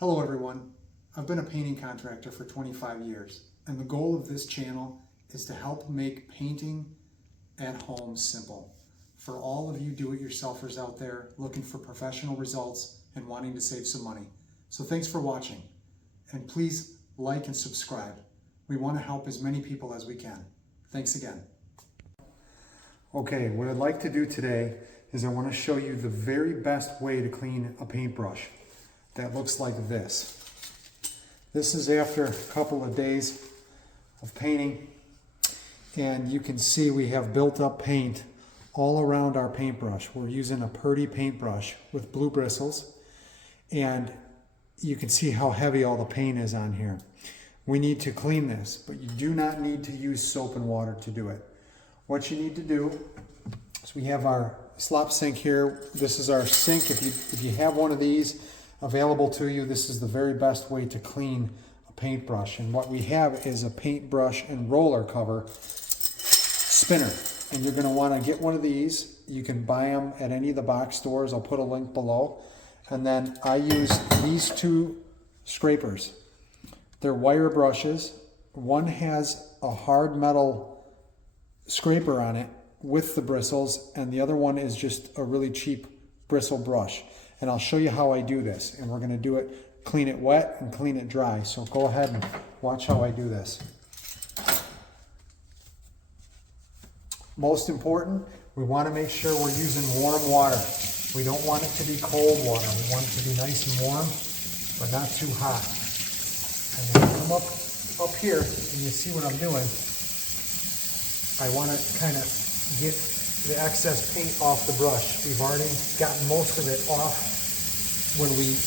Hello everyone, I've been a painting contractor for 25 years and the goal of this channel is to help make painting at home simple. For all of you do-it-yourselfers out there looking for professional results and wanting to save some money. So thanks for watching and please like and subscribe. We want to help as many people as we can. Thanks again. Okay, what I'd like to do today is I want to show you the very best way to clean a paintbrush. That looks like this. This is after a couple of days of painting, and you can see we have built up paint all around our paintbrush. We're using a Purdy paintbrush with blue bristles, and you can see how heavy all the paint is on here. We need to clean this, but you do not need to use soap and water to do it. What you need to do is we have our slop sink here. This is our sink. If you have one of these available to you, this is the very best way to clean a paintbrush. And what we have is a paintbrush and roller cover spinner. And you're going to want to get one of these. You can buy them at any of the box stores. I'll put a link below. And then I use these two scrapers. They're wire brushes. One has a hard metal scraper on it with the bristles, and the other one is just a really cheap bristle brush. And I'll show you how I do this. And we're going to do it, clean it wet and clean it dry. So go ahead and watch how I do this. Most important, we want to make sure we're using warm water. We don't want it to be cold water. We want it to be nice and warm, but not too hot. And when you come up here and you see what I'm doing, I want to kind of get the excess paint off the brush. We've already gotten most of it off. When we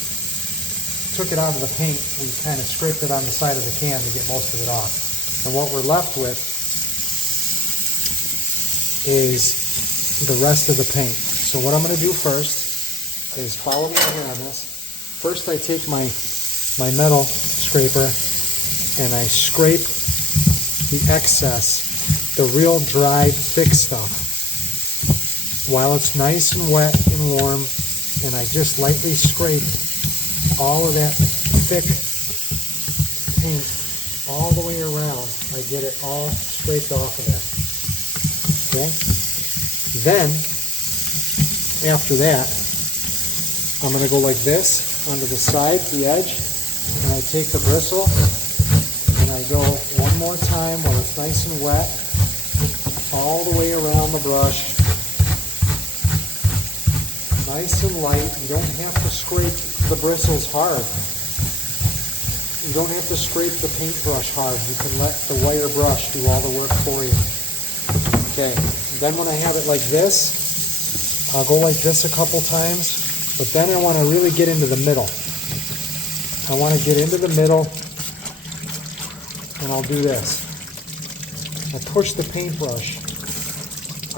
took it out of the paint, we kind of scraped it on the side of the can to get most of it off. And what we're left with is the rest of the paint. So what I'm going to do first is follow me on this. First I take my metal scraper and I scrape the excess, the real dried thick stuff, while it's nice and wet and warm, and I just lightly scrape all of that thick paint all the way around. I get it all scraped off of there. Okay? Then, after that, I'm going to go like this onto the side, the edge, and I take the bristle and I go one more time while it's nice and wet, all the way around the brush. Nice and light. You don't have to scrape the bristles hard. You don't have to scrape the paintbrush hard. You can let the wire brush do all the work for you. Okay, then when I have it like this, I'll go like this a couple times, but then I want to really get into the middle. I want to get into the middle, and I'll do this. I push the paintbrush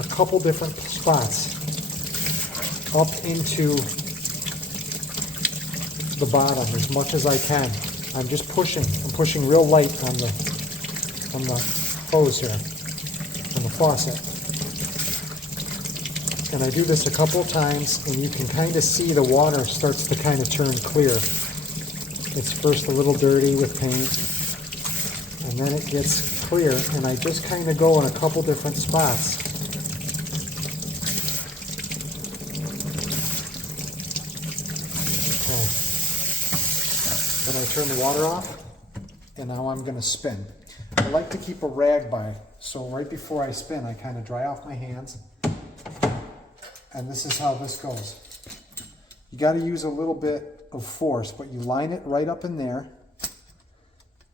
a couple different spots up into the bottom as much as I can. I'm just pushing. I'm pushing real light on the hose here, on the faucet. And I do this a couple of times, and you can kind of see the water starts to kind of turn clear. It's first a little dirty with paint, and then it gets clear, and I just kind of go in a couple different spots. Then I turn the water off, and now I'm going to spin. I like to keep a rag by, so right before I spin, I kind of dry off my hands, and this is how this goes. You got to use a little bit of force, but you line it right up in there,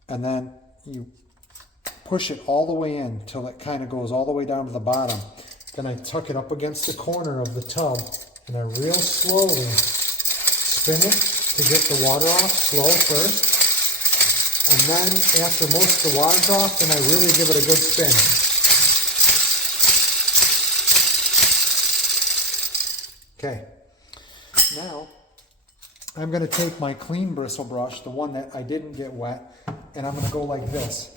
and then you push it all the way in till it kind of goes all the way down to the bottom. Then I tuck it up against the corner of the tub, and I real slowly spin it to get the water off, slow first, and then after most of the water's off, then I really give it a good spin. Okay, now I'm going to take my clean bristle brush, the one that I didn't get wet, and I'm going to go like this,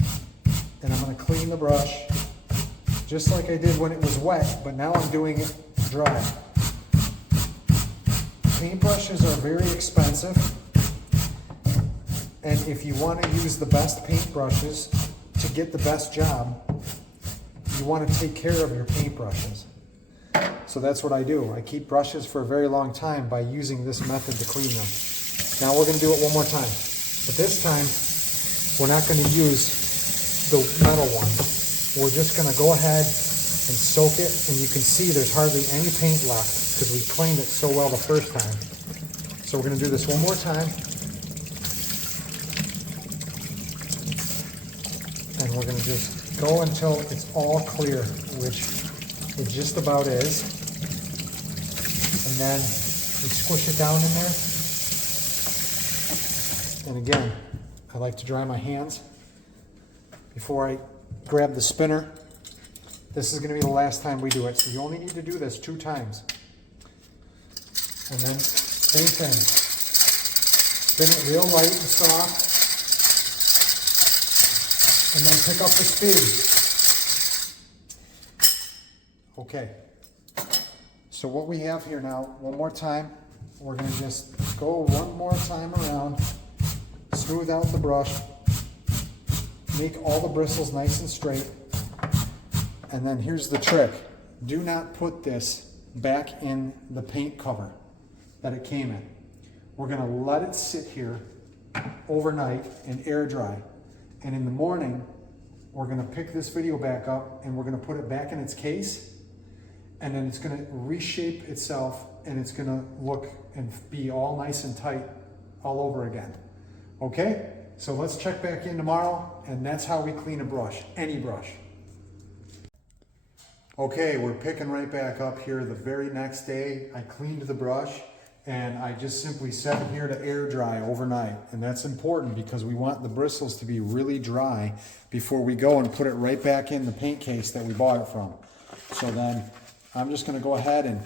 and I'm going to clean the brush just like I did when it was wet, but now I'm doing it dry. Paintbrushes are very expensive, And if you want to use the best paintbrushes to get the best job, you want to take care of your paintbrushes. So that's what I do. I keep brushes for a very long time by using this method to clean them. Now we're going to do it one more time. But this time, we're not going to use the metal one. We're just going to go ahead and soak it, and you can see there's hardly any paint left because we cleaned it so well the first time. So we're going to do this one more time. And we're going to just go until it's all clear, which it just about is. And then we squish it down in there. And again, I like to dry my hands before I grab the spinner. This is going to be the last time we do it, so you only need to do this 2 times. And then, same thing. Spin it real light and soft. And then pick up the speed. Okay. So what we have here now, one more time, we're going to just go one more time around, smooth out the brush, make all the bristles nice and straight. And then here's the trick. Do not put this back in the paint cover that it came in. We're going to let it sit here overnight and air dry. And in the morning, we're going to pick this video back up and we're going to put it back in its case. And then it's going to reshape itself and it's going to look and be all nice and tight all over again. Okay? So let's check back in tomorrow, and that's how we clean a brush, any brush. Okay, we're picking right back up here the very next day. I cleaned the brush and I just simply set it here to air dry overnight. And that's important because we want the bristles to be really dry before we go and put it right back in the paint case that we bought it from. So then I'm just going to go ahead and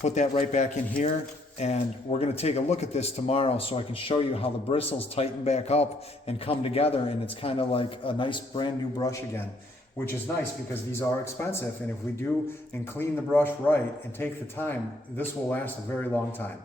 put that right back in here. And we're going to take a look at this tomorrow so I can show you how the bristles tighten back up and come together, and it's kind of like a nice brand new brush again, which is nice because these are expensive, and if we do and clean the brush right and take the time, this will last a very long time.